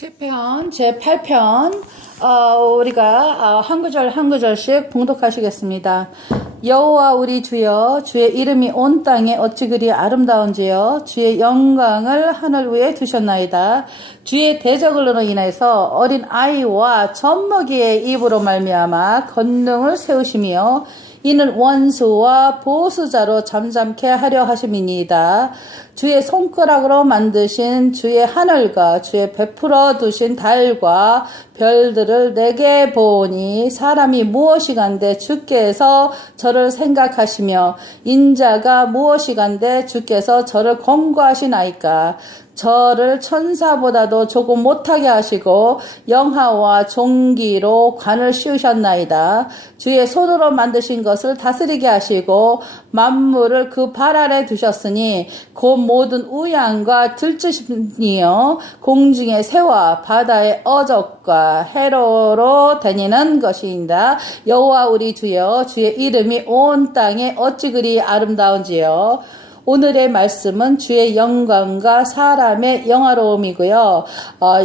시편 제8편 우리가 한 구절 한 구절씩 봉독하시겠습니다. 여호와 우리 주여, 주의 이름이 온 땅에 어찌 그리 아름다운지요. 주의 영광을 하늘 위에 두셨나이다. 주의 대적으로 인해서 어린 아이와 젖먹이의 입으로 말미암아 권능을 세우시며 이는 원수와 보수자로 잠잠케 하려 하심이니이다. 주의 손가락으로 만드신 주의 하늘과 주의 베풀어 두신 달과 별들을 내게 보니 사람이 무엇이간데 주께서 저를 생각하시며 인자가 무엇이간데 주께서 저를 권고하시나이까. 저를 천사보다도 조금 못하게 하시고 영화와 종기로 관을 씌우셨나이다. 주의 손으로 만드신 것을 다스리게 하시고 만물을 그 발 아래 두셨으니 곧 모든 우양과 들짐이요 공중의 새와 바다의 어적과 해로로 다니는 것이니이다. 여호와 우리 주여, 주의 이름이 온 땅에 어찌 그리 아름다운지요. 오늘의 말씀은 주의 영광과 사람의 영화로움이고요.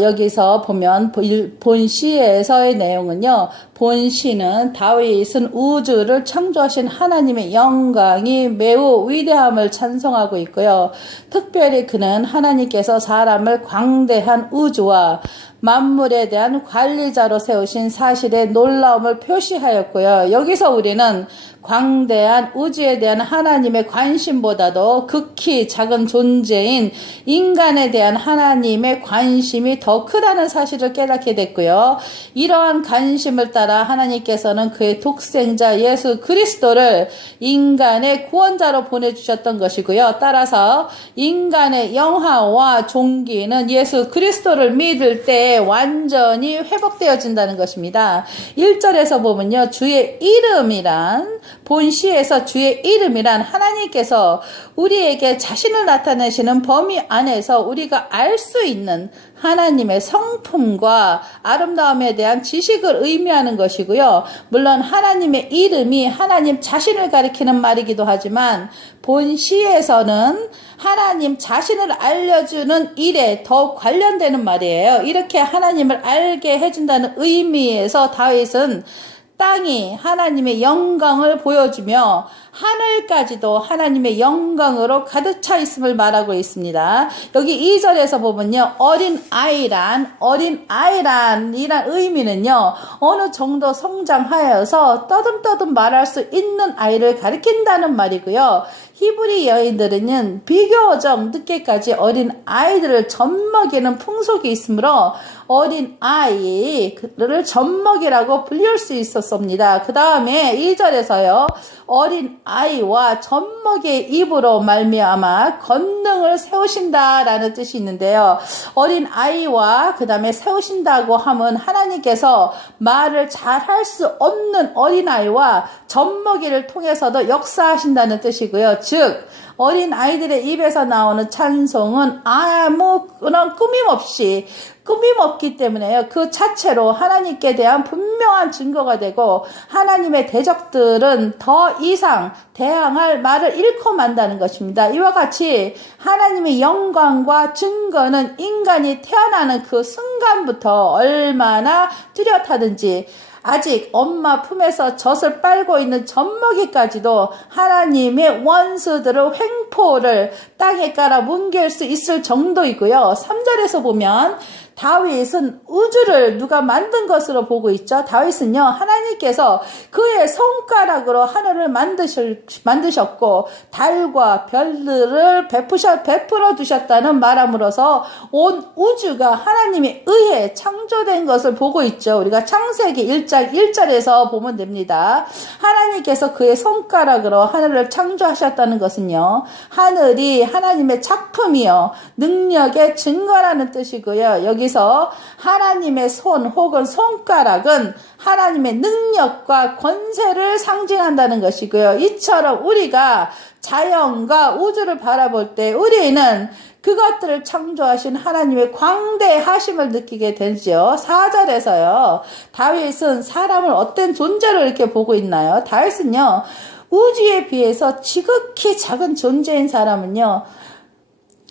여기서 보면 본시에서의 내용은요. 본시는 다윗은 우주를 창조하신 하나님의 영광이 매우 위대함을 찬송하고 있고요. 특별히 그는 하나님께서 사람을 광대한 우주와 만물에 대한 관리자로 세우신 사실의 놀라움을 표시하였고요. 여기서 우리는 광대한 우주에 대한 하나님의 관심보다도 극히 작은 존재인 인간에 대한 하나님의 관심이 더 크다는 사실을 깨닫게 됐고요. 이러한 관심을 따라 하나님께서는 그의 독생자 예수 그리스도를 인간의 구원자로 보내주셨던 것이고요. 따라서 인간의 영화와 종기는 예수 그리스도를 믿을 때 완전히 회복되어진다는 것입니다. 1절에서 보면요. 주의 이름이란 본시에서 주의 이름이란 하나님께서 우리에게 자신을 나타내시는 범위 안에서 우리가 알 수 있는 하나님의 성품과 아름다움에 대한 지식을 의미하는 것이고요. 물론 하나님의 이름이 하나님 자신을 가리키는 말이기도 하지만 본시에서는 하나님 자신을 알려주는 일에 더 관련되는 말이에요. 이렇게 하나님을 알게 해준다는 의미에서 다윗은 땅이 하나님의 영광을 보여주며 하늘까지도 하나님의 영광으로 가득 차 있음을 말하고 있습니다. 여기 2절에서 보면요. 어린 아이란 이란 의미는요. 어느 정도 성장하여서 떠듬떠듬 말할 수 있는 아이를 가리킨다는 말이고요. 히브리 여인들은 비교적 늦게까지 어린 아이들을 젖먹이는 풍속이 있으므로 어린 아이를 젖먹이라고 불릴 수 있었습니다. 그 다음에 2절에서요. 어린 아이와 젖먹이의 입으로 말미암아 권능을 세우신다라는 뜻이 있는데요. 어린 아이와 그 다음에 세우신다고 하면 하나님께서 말을 잘할 수 없는 어린 아이와 젖먹이를 통해서도 역사하신다는 뜻이고요. 즉 어린 아이들의 입에서 나오는 찬송은 아무런 꾸밈없기 때문에요. 그 자체로 하나님께 대한 분명한 증거가 되고 하나님의 대적들은 더 이상 대항할 말을 잃고 만다는 것입니다. 이와 같이 하나님의 영광과 증거는 인간이 태어나는 그 순간부터 얼마나 뚜렷하든지 아직 엄마 품에서 젖을 빨고 있는 젖먹이까지도 하나님의 원수들의 횡포를 땅에 깔아 뭉갤 수 있을 정도이고요. 3절에서 보면 다윗은 우주를 누가 만든 것으로 보고 있죠. 다윗은요. 하나님께서 그의 손가락으로 하늘을 만드셨고 달과 별들을 베풀어 두셨다는 말함으로써 온 우주가 하나님에 의해 창조된 것을 보고 있죠. 우리가 창세기 1장 1절에서 보면 됩니다. 하나님께서 그의 손가락으로 하늘을 창조하셨다는 것은요. 하늘이 하나님의 작품이요. 능력의 증거라는 뜻이고요. 여기서 하나님의 손 혹은 손가락은 하나님의 능력과 권세를 상징한다는 것이고요. 이처럼 우리가 자연과 우주를 바라볼 때 우리는 그것들을 창조하신 하나님의 광대하심을 느끼게 되죠. 4절에서요. 다윗은 사람을 어떤 존재로 이렇게 보고 있나요? 다윗은요. 우주에 비해서 지극히 작은 존재인 사람은요.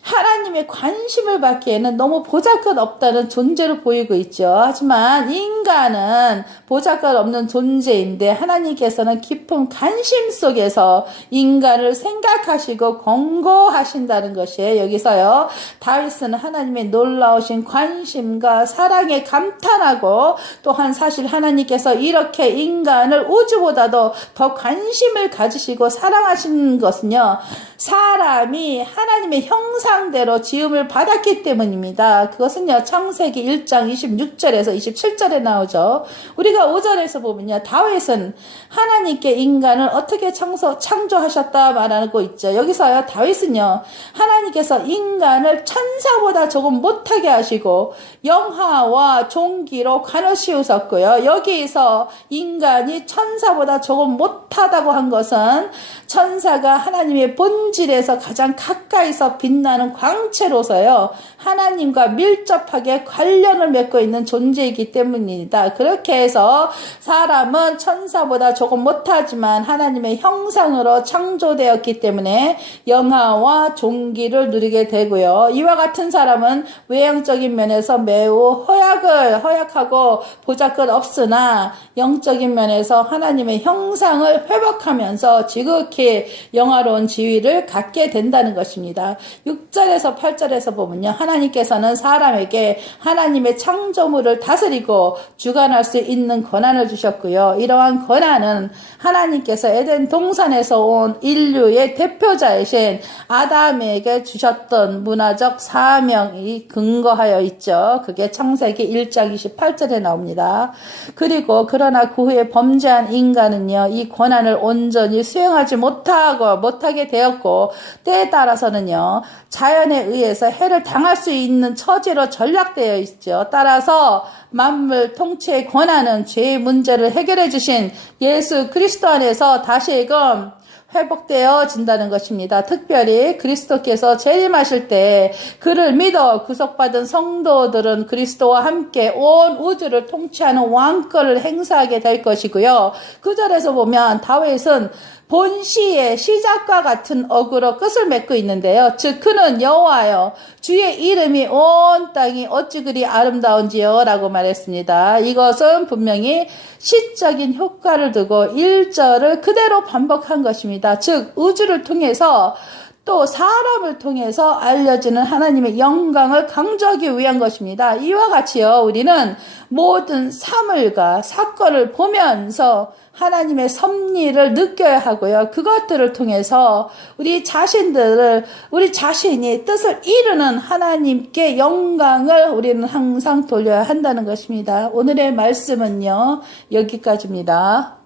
하나님의 관심을 받기에는 너무 보잘것없다는 존재로 보이고 있죠. 하지만 인간은 보잘것없는 존재인데 하나님께서는 깊은 관심 속에서 인간을 생각하시고 권고하신다는 것이에요. 여기서요, 다윗은 하나님의 놀라우신 관심과 사랑에 감탄하고, 또한 사실 하나님께서 이렇게 인간을 우주보다도 더 관심을 가지시고 사랑하신 것은요, 사람이 하나님의 형상대로 지음을 받았기 때문입니다. 그것은요, 창세기 1장 26절에서 27절에 나오죠. 우리가 5절에서 보면요, 다윗은 하나님께 인간을 어떻게 창조하셨다 말하고 있죠. 여기서요, 다윗은요, 하나님께서 인간을 천사보다 조금 못하게 하시고 영화와 종기로 가누시우셨고요. 여기에서 인간이 천사보다 조금 못하다고 한 것은 천사가 하나님의 본질에서 가장 가까이서 빛나는 광채로서요, 하나님과 밀접하게 관련을 맺고 있는 존재이기 때문입니다. 그렇게 해서 사람은 천사보다 조금 못하지만 하나님의 형상으로 창조되었기 때문에 영화와 종기를 누리게 되고요. 이와 같은 사람은 외형적인 면에서 매우 허약하고 보잘것없으나 영적인 면에서 하나님의 형상을 회복하면서 지극히 영화로운 지위를 갖게 된다는 것입니다. 6절에서 8절에서 보면요, 하나님께서는 사람에게 하나님의 창조물을 다스리고 주관할 수 있는 권한을 주셨고요. 이러한 권한은 하나님께서 에덴 동산에서 온 인류의 대표자이신 아담에게 주셨던 문화적 사명이 근거하여 있죠. 그게 창세기 1장 28절에 나옵니다. 그리고 그러나 그 후에 범죄한 인간은요, 이 권한을 온전히 수행하지 못하게 되었고, 때에 따라서는요, 자연에 의해서 해를 당할 수 있는 처지로 전락되어 있죠. 따라서 만물 통치의 권한은 죄의 문제를 해결해 주신 예수 그리스도 안에서 다시금 회복되어진다는 것입니다. 특별히 그리스도께서 재림하실 때 그를 믿어 구속받은 성도들은 그리스도와 함께 온 우주를 통치하는 왕권을 행사하게 될 것이고요. 9절에서 보면 다윗은 본시의 시작과 같은 어구로 끝을 맺고 있는데요. 즉 그는 여호와여 주의 이름이 온 땅이 어찌 그리 아름다운지요 라고 말했습니다. 이것은 분명히 시적인 효과를 두고 1절을 그대로 반복한 것입니다. 즉 우주를 통해서 또 사람을 통해서 알려지는 하나님의 영광을 강조하기 위한 것입니다. 이와 같이요, 우리는 모든 사물과 사건을 보면서 하나님의 섭리를 느껴야 하고요. 그것들을 통해서 우리 자신이 뜻을 이루는 하나님께 영광을 우리는 항상 돌려야 한다는 것입니다. 오늘의 말씀은요, 여기까지입니다.